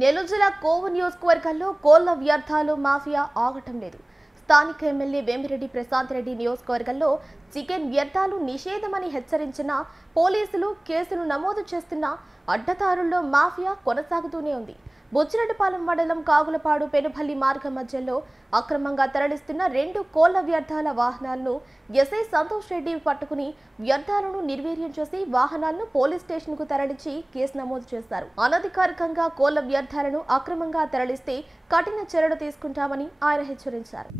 నెల్లూరు జిల్లా కోవు నియోజకవర్గంలో కోళ్ల వ్యర్థాలు మాఫియా ఆగటం లేదు. స్థానిక ఎమ్మెల్యే వేమిరెడ్డి ప్రశాంత్ రెడ్డి నియోజకవర్గంలో చికెన్ వ్యర్థాలు నిషేధమని హెచ్చరించిన పోలీసులు కేసులు నమోదు చేస్తున్న అడ్డదారుల్లో మాఫియా కొనసాగుతూనే ఉంది. బుచ్చిరెడ్డిపాలెం మండలం కాగులపాడు పెనుపల్లి మార్గం మధ్యలో అక్రమంగా తరలిస్తున్న 2 కోళ్ల వ్యర్థాల వాహనాలను ఎస్ఐ సంతోష్ రెడ్డి పట్టుకుని వ్యర్థాలను నిర్వీర్యం చేసి వాహనాలను పోలీస్ స్టేషన్ కు తరలించి కేసు నమోదు చేశారు. అనధికారికంగా కోళ్ల వ్యర్థాలను అక్రమంగా తరలిస్తే కఠిన చర్యలు తీసుకుంటామని ఆయన హెచ్చరించారు.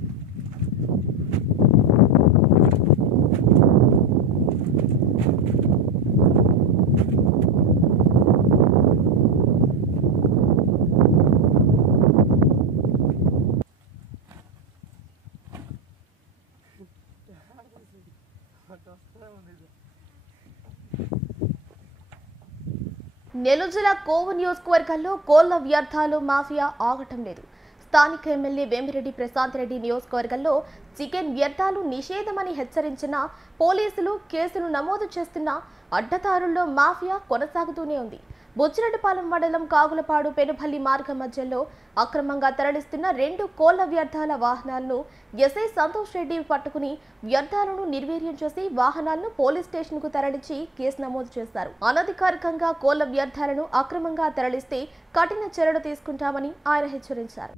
నెల్లూరు జిల్లా కోవు నియోజకవర్గంలో కోళ్ల వ్యర్థాలు మాఫియా ఆగటం లేదు. స్థానిక ఎమ్మెల్యే వేమిరెడ్డి ప్రశాంత్ రెడ్డి నియోజకవర్గంలో చికెన్ వ్యర్థాలు నిషేధమని హెచ్చరించిన పోలీసులు కేసులు నమోదు చేస్తున్న అడ్డదారుల్లో మాఫియా కొనసాగుతూనే ఉంది. బుచ్చిరెడ్డిపాలెం మండలం కాగులపాడు పెనుపల్లి మార్గం మధ్యలో అక్రమంగా తరలిస్తున్న 2 కోళ్ల వ్యర్థాల వాహనాలను ఎస్ఐ సంతోష్ రెడ్డి పట్టుకుని వ్యర్థాలను నిర్వీర్యం చేసి వాహనాలను పోలీస్ స్టేషన్ కు తరలించి కేసు నమోదు చేశారు. అనధికారికంగా కోళ్ల వ్యర్థాలను అక్రమంగా తరలిస్తే కఠిన చర్యలు తీసుకుంటామని ఆయన హెచ్చరించారు.